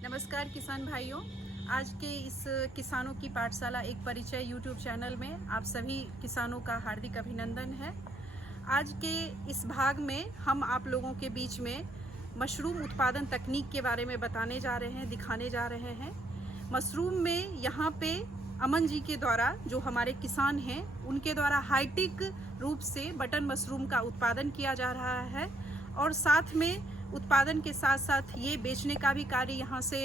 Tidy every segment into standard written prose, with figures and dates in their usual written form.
नमस्कार किसान भाइयों, आज के इस किसानों की पाठशाला एक परिचय यूट्यूब चैनल में आप सभी किसानों का हार्दिक अभिनंदन है। आज के इस भाग में हम आप लोगों के बीच में मशरूम उत्पादन तकनीक के बारे में बताने जा रहे हैं, दिखाने जा रहे हैं। मशरूम में यहाँ पे अमन जी के द्वारा, जो हमारे किसान हैं, उनके द्वारा हाईटेक रूप से बटन मशरूम का उत्पादन किया जा रहा है और साथ में उत्पादन के साथ साथ ये बेचने का भी कार्य यहाँ से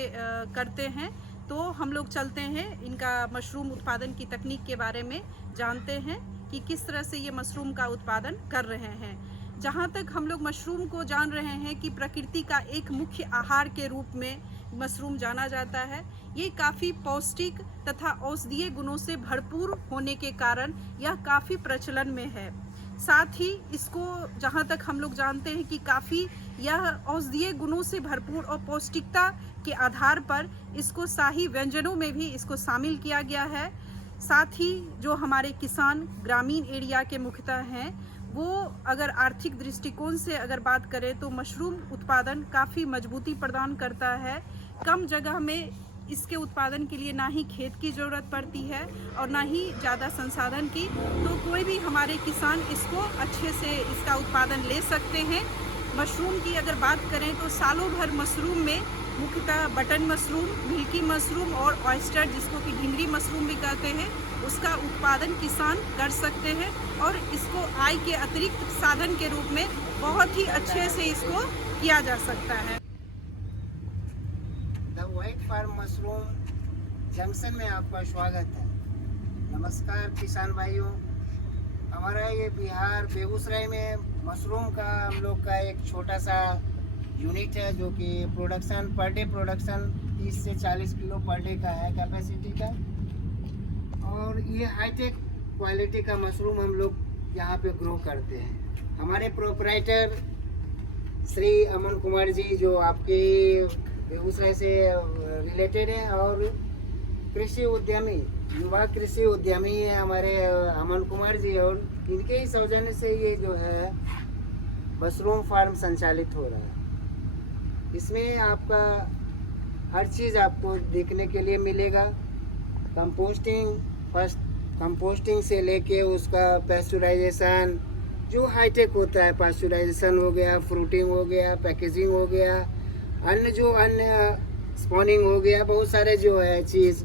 करते हैं। तो हम लोग चलते हैं, इनका मशरूम उत्पादन की तकनीक के बारे में जानते हैं कि किस तरह से ये मशरूम का उत्पादन कर रहे हैं। जहाँ तक हम लोग मशरूम को जान रहे हैं कि प्रकृति का एक मुख्य आहार के रूप में मशरूम जाना जाता है। ये काफ़ी पौष्टिक तथा औषधीय गुणों से भरपूर होने के कारण यह काफ़ी प्रचलन में है। साथ ही इसको जहाँ तक हम लोग जानते हैं कि काफ़ी यह औषधीय गुणों से भरपूर और पौष्टिकता के आधार पर इसको शाही व्यंजनों में भी इसको शामिल किया गया है। साथ ही जो हमारे किसान ग्रामीण एरिया के मुख्यतः हैं, वो अगर आर्थिक दृष्टिकोण से अगर बात करें तो मशरूम उत्पादन काफ़ी मजबूती प्रदान करता है। कम जगह में इसके उत्पादन के लिए ना ही खेत की ज़रूरत पड़ती है और ना ही ज़्यादा संसाधन की, तो कोई भी हमारे किसान इसको अच्छे से इसका उत्पादन ले सकते हैं। मशरूम की अगर बात करें तो सालों भर मशरूम में मुख्यतः बटन मशरूम, मिल्की मशरूम और ऑयस्टर, जिसको कि ढिंगरी मशरूम भी कहते हैं, उसका उत्पादन किसान कर सकते हैं और इसको आय के अतिरिक्त साधन के रूप में बहुत ही अच्छे से इसको किया जा सकता है। The white farm mushroom junction में आपका स्वागत है। नमस्कार किसान भाइयों, हमारा ये बिहार बेगूसराय में मशरूम का हम लोग का एक छोटा सा यूनिट है, जो कि प्रोडक्शन पर डे प्रोडक्शन 30 से 40 किलो पर डे का है कैपेसिटी का। और ये हाईटेक क्वालिटी का मशरूम हम लोग यहाँ पे ग्रो करते हैं। हमारे प्रोपराइटर श्री अमन कुमार जी, जो आपके बेगूसराय से रिलेटेड है, और कृषि उद्यमी, युवा कृषि उद्यमी है हमारे अमन कुमार जी, और इनके ही सौजन्य से ये जो है मशरूम फार्म संचालित हो रहा है। इसमें आपका हर चीज़ आपको देखने के लिए मिलेगा। कंपोस्टिंग, फर्स्ट कंपोस्टिंग से लेके उसका पैस्चराइजेशन, जो हाईटेक होता है, पैस्चराइजेशन हो गया, फ्रूटिंग हो गया, पैकेजिंग हो गया, अन्य स्पॉनिंग हो गया, बहुत सारे जो है चीज़।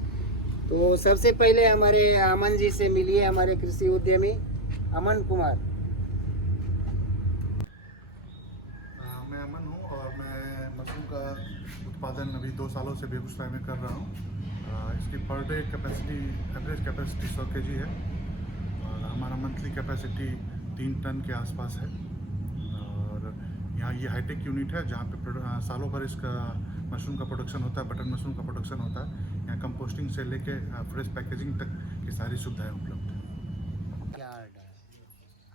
तो सबसे पहले हमारे अमन जी से मिलिए, हमारे कृषि उद्यमी अमन कुमार। मैं अमन हूँ और मैं मशरूम का उत्पादन अभी 2 सालों से बेगूसराय में कर रहा हूँ। इसकी per day capacity, average capacity 100 kg है और हमारा मंथली कैपेसिटी 3 टन के आसपास है। और यहाँ ये हाईटेक यूनिट है जहाँ पे सालों भर इसका मशरूम का प्रोडक्शन होता है, बटन मशरूम का प्रोडक्शन होता है। यहाँ कंपोस्टिंग से लेके फ्रेश पैकेजिंग तक की सारी सुविधाएं उपलब्ध है। यार्ड है,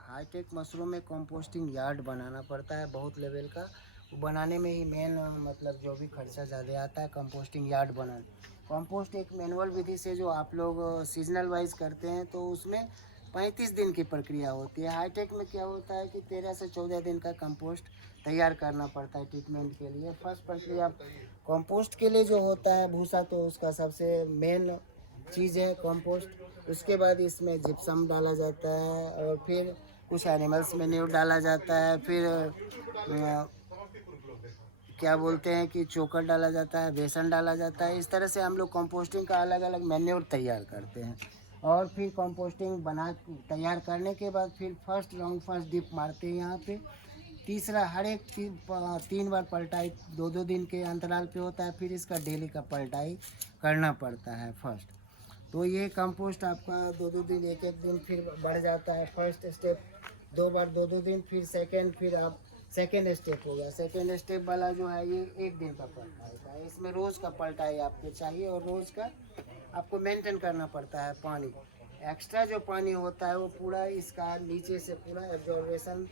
हाईटेक मशरूम में कंपोस्टिंग यार्ड बनाना पड़ता है बहुत लेवल का। वो बनाने में ही मेन मतलब जो भी खर्चा ज़्यादा आता है कंपोस्टिंग यार्ड बनाने। कंपोस्ट एक मैनुअल विधि से जो आप लोग सीजनल वाइज करते हैं, तो उसमें 35 दिन की प्रक्रिया होती है। हाईटेक में क्या होता है कि 13 से 14 दिन का कंपोस्ट तैयार करना पड़ता है ट्रीटमेंट के लिए। फर्स्ट प्रक्रिया कंपोस्ट के लिए जो होता है भूसा, तो उसका सबसे मेन चीज़ है कंपोस्ट। उसके बाद इसमें जिप्सम डाला जाता है और फिर कुछ एनिमल्स मैन्योर डाला जाता है, फिर क्या बोलते हैं कि चोकर डाला जाता है, बेसन डाला जाता है। इस तरह से हम लोग कंपोस्टिंग का अलग अलग मैन्योर तैयार करते हैं। और फिर कंपोस्टिंग बना तैयार करने के बाद फिर फर्स्ट राउंड फर्स्ट डिप मारते हैं यहाँ पे। तीसरा हर एक 3 बार पलटाई 2-2 दिन के अंतराल पे होता है। फिर इसका डेली का पलटाई करना पड़ता है फर्स्ट। तो ये कंपोस्ट आपका 2-2 दिन 1-1 दिन फिर बढ़ जाता है। फर्स्ट स्टेप 2 बार 2-2 दिन, फिर सेकेंड, फिर आप सेकेंड स्टेप हो गया। सेकेंड स्टेप वाला जो है ये 1 दिन का पलटाई का है। इसमें रोज़ का पलटाई आपको चाहिए और रोज़ का आपको मेंटेन करना पड़ता है पानी। एक्स्ट्रा जो पानी होता है वो पूरा इसका नीचे से पूरा एब्जॉर्बेशन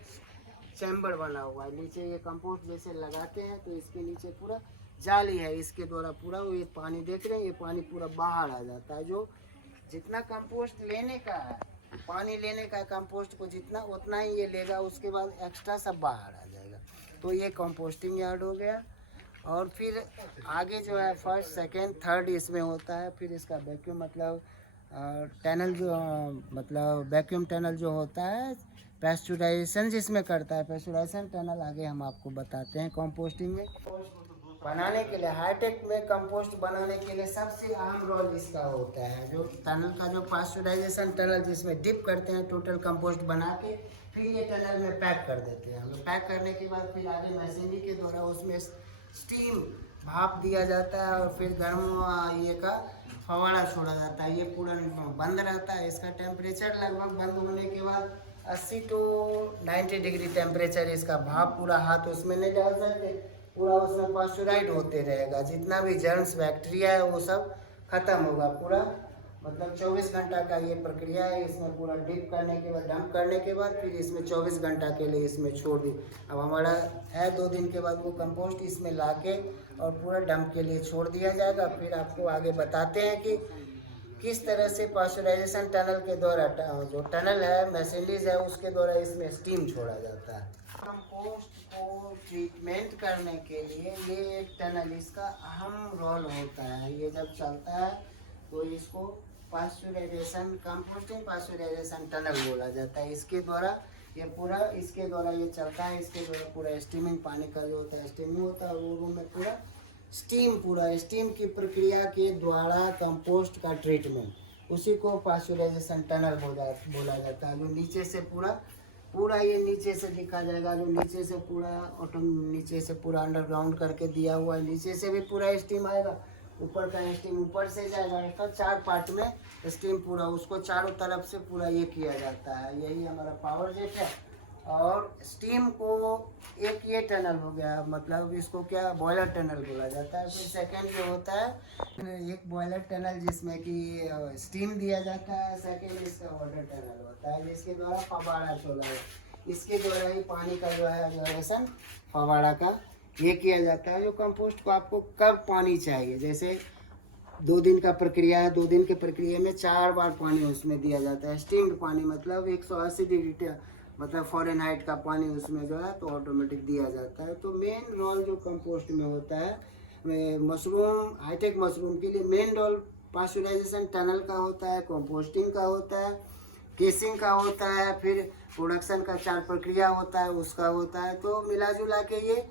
चैम्बर बना हुआ है। नीचे ये कंपोस्ट जैसे लगाते हैं तो इसके नीचे पूरा जाली है, इसके द्वारा पूरा ये पानी देख रहे हैं, ये पानी पूरा बाहर आ जाता है। जो जितना कंपोस्ट लेने का है, पानी लेने का कंपोस्ट को जितना उतना ही ये लेगा, उसके बाद एक्स्ट्रा सब बाहर आ जाएगा। तो ये कंपोस्टिंग यार्ड हो गया। और फिर आगे जो है फर्स्ट सेकेंड थर्ड इसमें होता है। फिर इसका वैक्यूम मतलब टनल जो मतलब वैक्यूम टनल जो होता है, पैस्चुराइजेशन जिसमें करता है, पैस्चुराइजेशन टनल आगे हम आपको बताते हैं। कंपोस्टिंग में बनाने के लिए हाईटेक में कंपोस्ट बनाने के लिए सबसे अहम रोल इसका होता है जो टनल का, जो पैस्चुराइजेशन टनल जिसमें डिप करते हैं टोटल कंपोस्ट बना के, फिर ये टनल में पैक कर देते हैं। हम पैक करने के बाद फिर आगे मशीनरी के द्वारा उसमें स्टीम भाप दिया जाता है और फिर गर्म ये का फवाड़ा छोड़ा जाता है। ये पूरा बंद रहता है। इसका टेम्परेचर लगभग बंद होने के बाद 80 to 90 डिग्री टेम्परेचर इसका भाप पूरा हाथ उसमें नहीं डाल सकते, पूरा उसमें पास्चुराइड होते रहेगा। जितना भी जर्म्स बैक्टीरिया है वो सब खत्म होगा पूरा। मतलब 24 घंटा का ये प्रक्रिया है। इसमें पूरा डिप करने के बाद डंप करने के बाद फिर इसमें 24 घंटा के लिए इसमें छोड़ दी। अब हमारा है 2 दिन के बाद वो कंपोस्ट इसमें लाके और पूरा डंप के लिए छोड़ दिया जाएगा। फिर आपको आगे बताते हैं कि किस तरह से पास्चुराइजेशन टनल के द्वारा जो टनल है मशीनरीज है उसके द्वारा इसमें स्टीम छोड़ा जाता है। कंपोस्ट को ट्रीटमेंट करने के लिए ये एक टनल इसका अहम रोल होता है। ये जब चलता है तो इसको पास्चुराइजेशन कंपोस्टिंग पास्चुराइजेशन टनल बोला जाता है। इसके द्वारा ये पूरा इसके द्वारा ये चलता है। इसके द्वारा पूरा स्टीमिंग पानी का जो होता है स्टीमिंग होता है। वो रूम में पूरा स्टीम की प्रक्रिया के द्वारा कंपोस्ट का ट्रीटमेंट, उसी को पास्चुराइजेशन टनल बोला जाता है। जो नीचे से पूरा ये नीचे से दिखा जाएगा, जो नीचे से नीचे से पूरा अंडरग्राउंड करके दिया हुआ है। नीचे से भी पूरा स्टीम आएगा, ऊपर का स्टीम ऊपर से जाएगा। इसका 4 पार्ट में स्टीम पूरा उसको चारों तरफ से पूरा ये किया जाता है। यही हमारा पावर जेट है। और स्टीम को एक ये टनल हो गया, मतलब इसको क्या बॉयलर टनल बोला जाता है। फिर सेकेंड जो होता है एक बॉयलर टनल जिसमें कि स्टीम दिया जाता है। सेकेंड इसका वाटर टनल होता है जिसके द्वारा फवाड़ा छोड़ा है। इसके द्वारा ही पानी का जो है एब्जॉर्प्शन फवाड़ा का ये किया जाता है। जो कंपोस्ट को आपको कब पानी चाहिए, जैसे 2 दिन का प्रक्रिया है, 2 दिन के प्रक्रिया में 4 बार पानी उसमें दिया जाता है। स्टीम्ड पानी मतलब 180 डिग्री मतलब फ़ारेनहाइट का पानी उसमें जो है तो ऑटोमेटिक दिया जाता है। तो मेन रोल जो कंपोस्ट में होता है मशरूम हाईटेक मशरूम के लिए मेन रोल पास्चुराइजेशन टनल का होता है, कंपोस्टिंग का होता है, केसिंग का होता है, फिर प्रोडक्शन का 4 प्रक्रिया होता है उसका होता है। तो मिला जुला के ये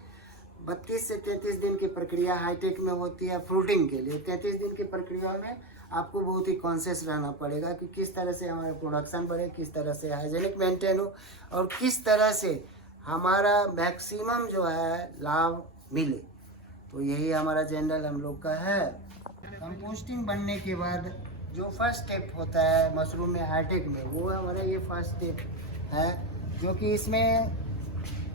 32 से 33 दिन की प्रक्रिया हाईटेक में होती है फ्रूटिंग के लिए। 33 दिन की प्रक्रिया में आपको बहुत ही कॉन्शियस रहना पड़ेगा कि किस तरह से हमारा प्रोडक्शन बढ़े, किस तरह से हाइजेनिक मेंटेन हो और किस तरह से हमारा मैक्सिमम जो है लाभ मिले। तो यही हमारा जनरल हम लोग का है। कंपोस्टिंग बनने के बाद जो फर्स्ट स्टेप होता है मशरूम में हाईटेक में, वो हमारा ये फर्स्ट स्टेप है जो कि इसमें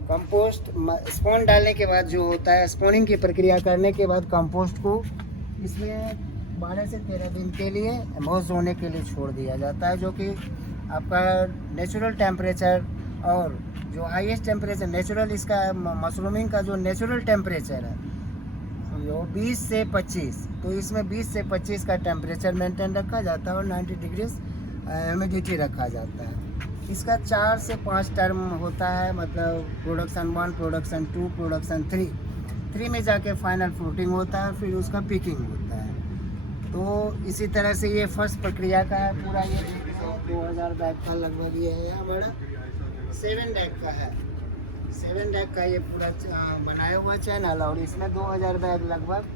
कंपोस्ट स्पॉन डालने के बाद जो होता है स्पॉनिंग की प्रक्रिया करने के बाद कंपोस्ट को इसमें 12 से 13 दिन के लिए एमोज होने के लिए छोड़ दिया जाता है। जो कि आपका नेचुरल टेम्परेचर और जो हाईएस्ट टेम्परेचर नेचुरल इसका मशरूमिंग का जो नेचुरल टेम्परेचर है वो 20 से 25, तो इसमें 20 से 25 का टेम्परेचर मेंटेन रखा जाता है और 90 डिग्री ह्यूमिडिटी रखा जाता है। इसका 4 से 5 टर्म होता है, मतलब प्रोडक्शन 1, प्रोडक्शन 2, प्रोडक्शन 3 में जाके फाइनल फ्रूटिंग होता है, फिर उसका पिकिंग होता है। तो इसी तरह से ये फर्स्ट प्रक्रिया का है पूरा। ये 2000 बैग का लगभग ये है हमारा 7 डैक का है। 7 डैक का ये पूरा बनाया हुआ चैनल, और इसमें 2000 बैग लगभग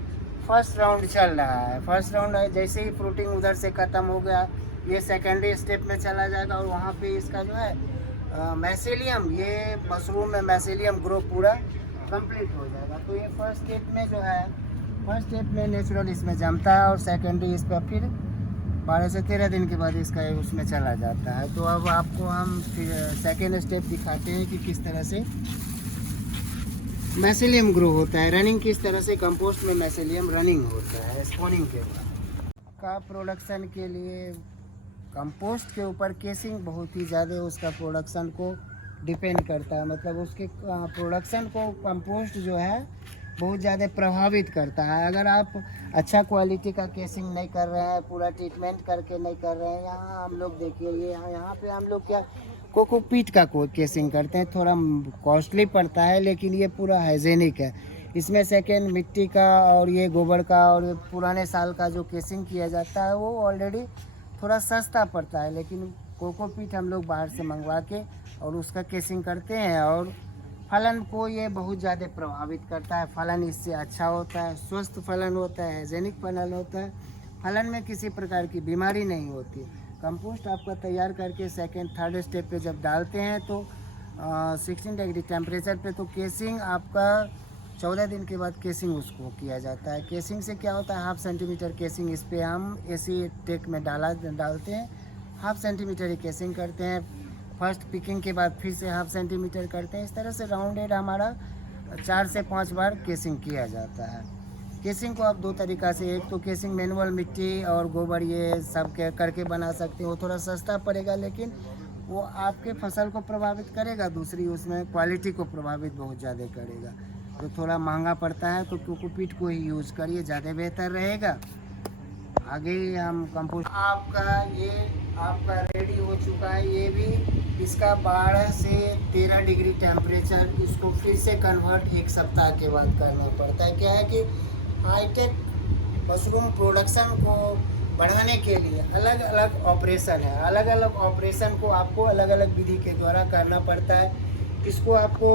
फर्स्ट राउंड चल रहा है। फर्स्ट राउंड जैसे ही फ्रूटिंग उधर से ख़त्म हो गया, ये सेकेंडरी स्टेप में चला जाएगा, और वहाँ पे इसका जो है मैसेलियम, ये मशरूम में मैसेलियम ग्रो पूरा कंप्लीट हो जाएगा। तो ये फर्स्ट स्टेप में जो है, फर्स्ट स्टेप में नेचुरल इसमें जमता है, और सेकेंडरी इस पर फिर 12 से 13 दिन के बाद इसका उसमें चला जाता है। तो अब आपको हम फिर सेकेंड स्टेप दिखाते हैं कि किस तरह से मैसेलियम ग्रो होता है, रनिंग किस तरह से कंपोस्ट में मैसेलियम रनिंग होता है स्पॉनिंग के बाद। का प्रोडक्शन के लिए कंपोस्ट के ऊपर केसिंग बहुत ही ज़्यादा उसका प्रोडक्शन को डिपेंड करता है। मतलब उसके प्रोडक्शन को कंपोस्ट जो है बहुत ज़्यादा प्रभावित करता है। अगर आप अच्छा क्वालिटी का केसिंग नहीं कर रहे हैं, पूरा ट्रीटमेंट करके नहीं कर रहे हैं, यहाँ हम लोग देखिए ये यहाँ पे हम लोग क्या कोकोपीट का केसिंग करते हैं, थोड़ा कॉस्टली पड़ता है, लेकिन ये पूरा हाइजेनिक है। इसमें सेकेंड मिट्टी का और ये गोबर का और पुराने साल का जो केसिंग किया जाता है वो ऑलरेडी थोड़ा सस्ता पड़ता है, लेकिन कोकोपीट हम लोग बाहर से मंगवा के और उसका केसिंग करते हैं, और फलन को ये बहुत ज़्यादा प्रभावित करता है। फलन इससे अच्छा होता है, स्वस्थ फलन होता है, हाइजेनिक फलन होता है, फलन में किसी प्रकार की बीमारी नहीं होती। कंपोस्ट आपका तैयार करके सेकेंड थर्ड स्टेप पे जब डालते हैं तो 16 डिग्री टेम्परेचर पे तो केसिंग आपका 14 दिन के बाद केसिंग उसको किया जाता है। केसिंग से क्या होता है, 1/2 सेंटीमीटर केसिंग इस पर हम एसी टेक में डालते हैं, 1/2 सेंटीमीटर ही केसिंग करते हैं। फर्स्ट पिकिंग के बाद फिर से 1/2 सेंटीमीटर करते हैं। इस तरह से राउंडेड हमारा 4 से 5 बार केसिंग किया जाता है। केसिंग को आप 2 तरीक़ा से, एक तो केसिंग मैनुअल मिट्टी और गोबर ये सब के करके बना सकते हैं, वो थोड़ा सस्ता पड़ेगा लेकिन वो आपके फसल को प्रभावित करेगा। दूसरी उसमें क्वालिटी को प्रभावित बहुत ज़्यादा करेगा, तो थोड़ा महंगा पड़ता है। तो कोकोपीट को ही यूज़ करिए, ज़्यादा बेहतर रहेगा। आगे हम कंपोस्ट आपका रेडी हो चुका है। ये भी इसका 12 से 13 डिग्री टेम्परेचर, इसको फिर से कन्वर्ट 1 सप्ताह के बाद करना पड़ता है। क्या है कि हाईटेक मशरूम प्रोडक्शन को बढ़ाने के लिए अलग अलग ऑपरेशन है। अलग अलग ऑपरेशन को आपको अलग अलग विधि के द्वारा करना पड़ता है। इसको आपको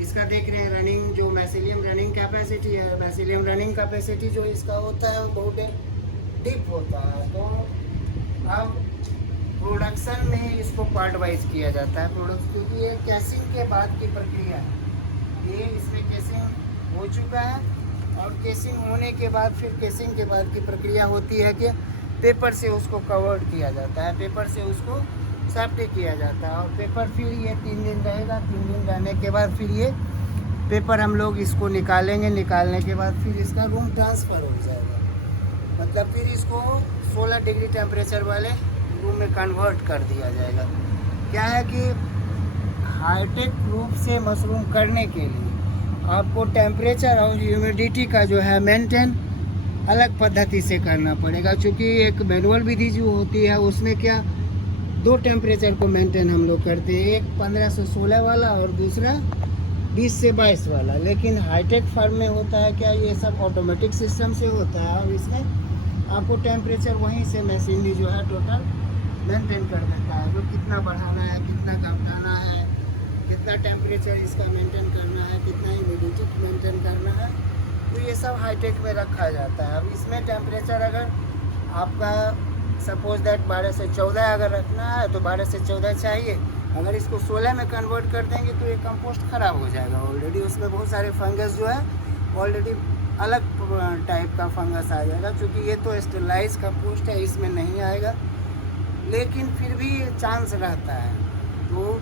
इसका देख रहे हैं रनिंग, जो मैसेलियम रनिंग कैपेसिटी है, मैसेलियम रनिंग कैपेसिटी जो इसका होता है वो बहुत डीप होता है। तो अब प्रोडक्शन में इसको पार्ट वाइज किया जाता है प्रोडक्ट, क्योंकि ये केसिंग के बाद की प्रक्रिया है। ये इसमें केसिंग हो चुका है, और केसिंग होने के बाद फिर केसिंग के बाद की प्रक्रिया होती है कि पेपर से उसको कवर्ड किया जाता है, पेपर से उसको सेफ्टी किया जाता है, और पेपर फिर ये 3 दिन रहेगा। 3 दिन रहने के बाद फिर ये पेपर हम लोग इसको निकालेंगे। निकालने के बाद फिर इसका रूम ट्रांसफ़र हो जाएगा, मतलब फिर इसको 16 डिग्री टेम्परेचर वाले रूम में कन्वर्ट कर दिया जाएगा। क्या है कि हाईटेक रूप से मशरूम करने के लिए आपको टेम्परेचर और ह्यूमिडिटी का जो है मेंटेन अलग पद्धति से करना पड़ेगा, क्योंकि एक मैनुअल विधि जो होती है उसमें क्या 2 टेम्परेचर को मेंटेन हम लोग करते हैं, एक 15 से 16 वाला और दूसरा 20 से 22 वाला। लेकिन हाईटेक फार्म में होता है क्या, ये सब ऑटोमेटिक सिस्टम से होता है, और इसमें आपको टेम्परेचर वहीं से मशीनरी जो है टोटल मेंटेन कर देता है, तो कितना बढ़ाना है, कितना घटाना है, कितना टेम्परेचर इसका मेंटेन करना है, कितना ह्यूमिडिटी मेंटेन करना है, तो ये सब हाईटेक में रखा जाता है। अब इसमें टेम्परेचर अगर आपका सपोज दैट 12 से 14 अगर रखना है तो 12 से 14 चाहिए। अगर इसको 16 में कन्वर्ट कर देंगे तो ये कंपोस्ट ख़राब हो जाएगा। ऑलरेडी उसमें बहुत सारे फंगस जो है ऑलरेडी अलग टाइप का फंगस आ जाएगा, क्योंकि ये तो स्टेरलाइज कंपोस्ट है, इसमें नहीं आएगा, लेकिन फिर भी चांस रहता है। तो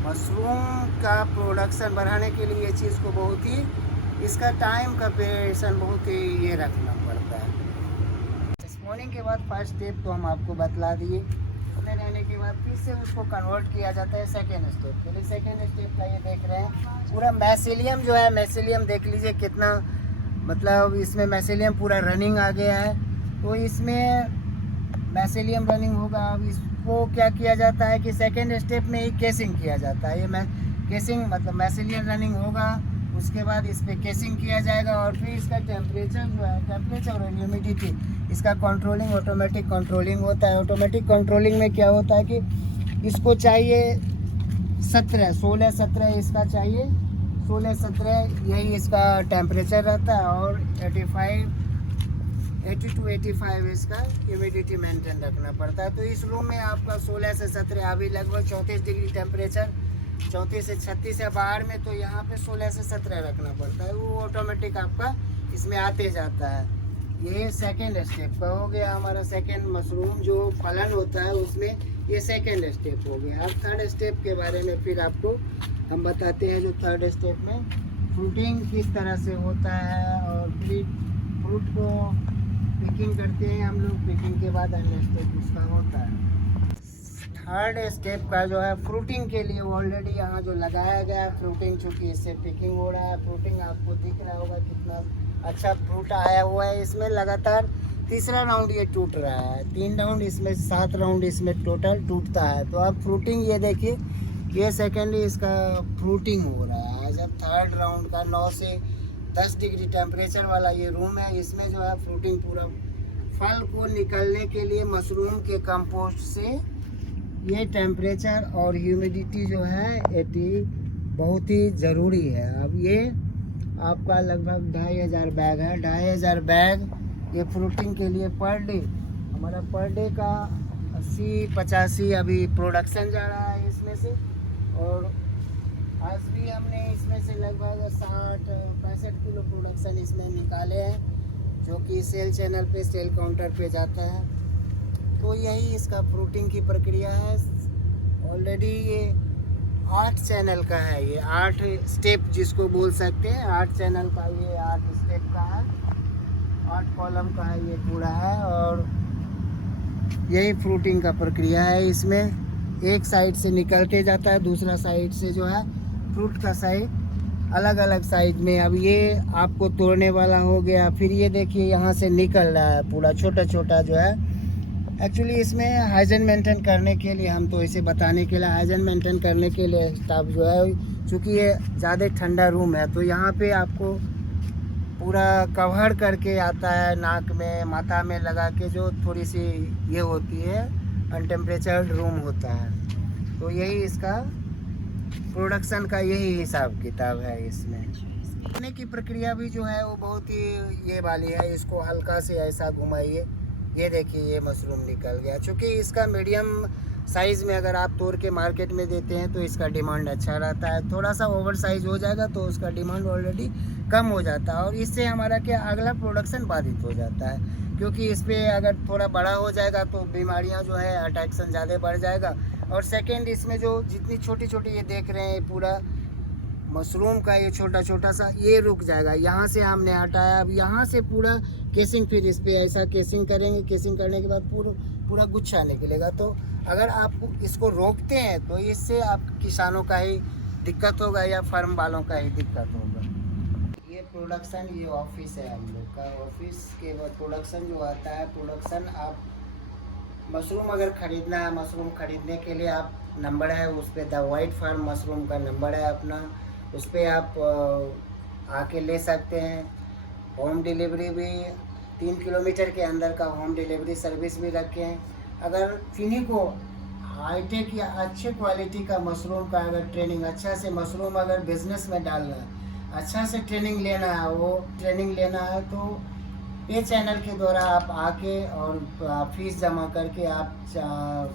मशरूम का प्रोडक्शन बढ़ाने के लिए ये चीज़ को बहुत ही, इसका टाइम का पेरेशन बहुत ही ये रखना पड़ता है। स्पॉनिंग के बाद फर्स्ट स्टेप तो हम आपको बतला दिए, उसमें रहने के बाद फिर से उसको कन्वर्ट किया जाता है सेकेंड स्टेप के लिए। सेकेंड स्टेप का ये देख रहे हैं पूरा मैसेलियम जो है, मैसेलियम देख लीजिए कितना, मतलब इसमें मैसेलियम पूरा रनिंग आ गया है। तो इसमें मैसेलियम रनिंग होगा। अब इसको क्या किया जाता है कि सेकेंड स्टेप में ही केसिंग किया जाता है। ये केसिंग मतलब मैसेलियम रनिंग होगा, उसके बाद इस पर केसिंग किया जाएगा और फिर इसका टेम्परेचर जो है, टेम्परेचर और ह्यूमिडिटी इसका कंट्रोलिंग ऑटोमेटिक कंट्रोलिंग होता है। ऑटोमेटिक कंट्रोलिंग में क्या होता है कि इसको चाहिए 16-17 इसका चाहिए, 16-17 यही इसका टेम्परेचर रहता है और 80 to 85 इसका ह्यूमिडिटी मेंटेन रखना पड़ता है। तो इस रूम में आपका 16 से 17 अभी लगभग 34 डिग्री टेम्परेचर, 34 से 36 है बाहर में, तो यहाँ पे 16 से 17 रखना पड़ता है। वो ऑटोमेटिक आपका इसमें आते जाता है। ये सेकेंड स्टेप का हो गया हमारा। सेकेंड मशरूम जो फलन होता है उसमें ये सेकेंड स्टेप हो गया। अब थर्ड स्टेप के बारे में फिर आपको हम बताते हैं। जो थर्ड स्टेप में फ्रूटिंग किस तरह से होता है और फिर फ्रूट को पिकिंग करते हैं हम लोग। पिकिंग के बाद अगला स्टेप उसका होता है। थर्ड स्टेप का जो है फ्रूटिंग के लिए ऑलरेडी यहाँ जो लगाया गया है फ्रूटिंग, चूँकि इससे पिकिंग हो रहा है। फ्रूटिंग आपको दिख रहा होगा कितना अच्छा फ्रूट आया हुआ है। इसमें लगातार तीसरा राउंड ये टूट रहा है। 3 राउंड इसमें, 7 राउंड इसमें टोटल टूटता है। तो अब फ्रूटिंग ये देखिए, ये सेकेंडली इसका फ्रूटिंग हो रहा है। जब थर्ड राउंड का 9 से 10 डिग्री टेम्परेचर वाला ये रूम है, इसमें जो है फ्रूटिंग पूरा फल को निकलने के लिए मशरूम के कंपोस्ट से ये टेम्परेचर और ह्यूमिडिटी जो है 80 बहुत ही ज़रूरी है। अब ये आपका लगभग 2500 बैग है। 2500 बैग ये फ्रूटिंग के लिए पर डे, हमारा पर डे का 80-85 अभी प्रोडक्शन जा रहा है इसमें से। और आज भी हमने इसमें से लगभग 60-65 किलो प्रोडक्शन इसमें निकाले हैं, जो कि सेल चैनल पे, सेल काउंटर पे जाता है। तो यही इसका फ्रूटिंग की प्रक्रिया है। ऑलरेडी ये 8 चैनल का है, ये 8 स्टेप जिसको बोल सकते हैं। 8 चैनल का ये 8 स्टेप का है, 8 कॉलम का है ये पूरा है। और यही फ्रूटिंग का प्रक्रिया है। इसमें एक साइड से निकलते जाता है, दूसरा साइड से जो है फ्रूट का साइड अलग अलग साइड में। अब ये आपको तोड़ने वाला हो गया। फिर ये देखिए यहाँ से निकल रहा है पूरा छोटा छोटा जो है। एक्चुअली इसमें हाइजीन मेंटेन करने के लिए, हम तो इसे बताने के लिए, हाइजीन मेंटेन करने के लिए स्टाफ जो है, चूँकि ये ज़्यादा ठंडा रूम है तो यहाँ पे आपको पूरा कवर करके आता है, नाक में माथा में लगा के, जो थोड़ी सी ये होती है अनटेम्परेचर्ड रूम होता है। तो यही इसका प्रोडक्शन का यही हिसाब किताब है। इसमें खाने की प्रक्रिया भी जो है वो बहुत ही ये वाली है। इसको हल्का से ऐसा घुमाइए, ये देखिए ये मशरूम निकल गया। चूँकि इसका मीडियम साइज़ में अगर आप तोड़ के मार्केट में देते हैं तो इसका डिमांड अच्छा रहता है। थोड़ा सा ओवर साइज़ हो जाएगा तो उसका डिमांड ऑलरेडी कम हो जाता है और इससे हमारा क्या अगला प्रोडक्शन बाधित हो जाता है। क्योंकि इस पर अगर थोड़ा बड़ा हो जाएगा तो बीमारियां जो है अटैक्शन ज़्यादा बढ़ जाएगा। और सेकेंड, इसमें जो जितनी छोटी छोटी ये देख रहे हैं पूरा मशरूम का ये छोटा छोटा सा ये रुक जाएगा। यहाँ से हमने हटाया, अब यहाँ से पूरा केसिंग, फिर इस पर ऐसा केसिंग करेंगे। केसिंग करने के बाद पूरा गुच्छा निकलेगा। तो अगर आप इसको रोकते हैं तो इससे आप किसानों का ही दिक्कत होगा या फार्म वालों का ही दिक्कत होगा। ये प्रोडक्शन, ये ऑफिस है हम लोग का। ऑफिस के बाद प्रोडक्शन जो आता है, प्रोडक्शन आप मशरूम अगर ख़रीदना है, मशरूम ख़रीदने के लिए आप नंबर है उस पर, द वाइट फार्म मशरूम का नंबर है अपना, उस पर आप आके ले सकते हैं। होम डिलीवरी भी 3 किलोमीटर के अंदर का होम डिलीवरी सर्विस भी रखे हैं। अगर किन्हीं को हाईटेक या अच्छे क्वालिटी का मशरूम का अगर ट्रेनिंग अच्छा से मशरूम अगर बिजनेस में डालना है, अच्छा से ट्रेनिंग लेना है, वो ट्रेनिंग लेना है तो ये चैनल के द्वारा आप आके और फीस जमा करके आप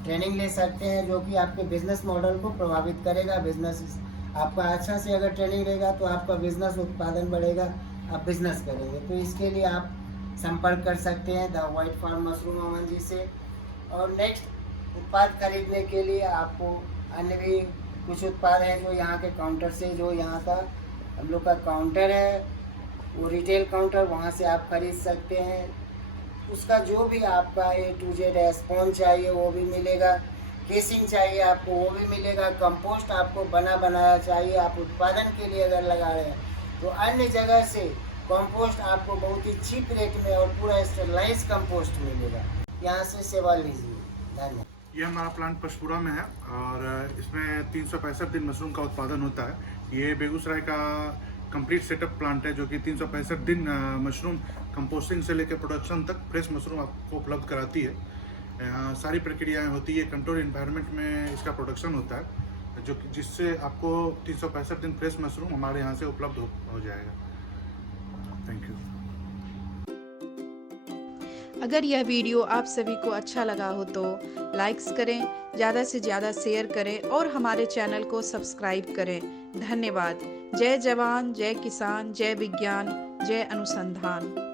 ट्रेनिंग ले सकते हैं, जो कि आपके बिजनेस मॉडल को प्रभावित करेगा। बिजनेस आपका अच्छा से अगर ट्रेनिंग रहेगा तो आपका बिजनेस उत्पादन बढ़ेगा, आप बिजनेस करेंगे। तो इसके लिए आप संपर्क कर सकते हैं the white farm mushroom Aman ji से। और नेक्स्ट उत्पाद खरीदने के लिए आपको अन्य भी कुछ उत्पाद हैं जो यहाँ के काउंटर से, जो यहाँ का हम लोग का काउंटर है वो रिटेल काउंटर, वहाँ से आप खरीद सकते हैं। उसका जो भी आपका A to Z है, स्पॉन्ज चाहिए वो भी मिलेगा, केसिंग चाहिए आपको वो भी मिलेगा, कंपोस्ट आपको बना बनाया चाहिए, आप उत्पादन के लिए अगर लगा रहे हैं तो अन्य जगह से कंपोस्ट आपको बहुत ही चीप रेट में और पूरा स्टेरलाइज कंपोस्ट मिलेगा। यहाँ से सेवा लीजिए। धन्यवाद। ये हमारा प्लांट पशपुरा में है और इसमें 365 दिन मशरूम का उत्पादन होता है। ये बेगूसराय का कंप्लीट सेटअप प्लांट है जो कि 365 दिन मशरूम कंपोस्टिंग से लेकर प्रोडक्शन तक फ्रेश मशरूम आपको उपलब्ध कराती है। यहाँ सारी प्रक्रियाएं होती है, कंट्रोल इन्वायरमेंट में इसका प्रोडक्शन होता है जो जिससे आपको 365 दिन फ्रेश मशरूम हमारे यहाँ से उपलब्ध हो जाएगा। Thank you. अगर यह वीडियो आप सभी को अच्छा लगा हो तो लाइक्स करें, ज़्यादा से ज़्यादा शेयर करें और हमारे चैनल को सब्सक्राइब करें। धन्यवाद। जय जवान, जय किसान, जय विज्ञान, जय अनुसंधान।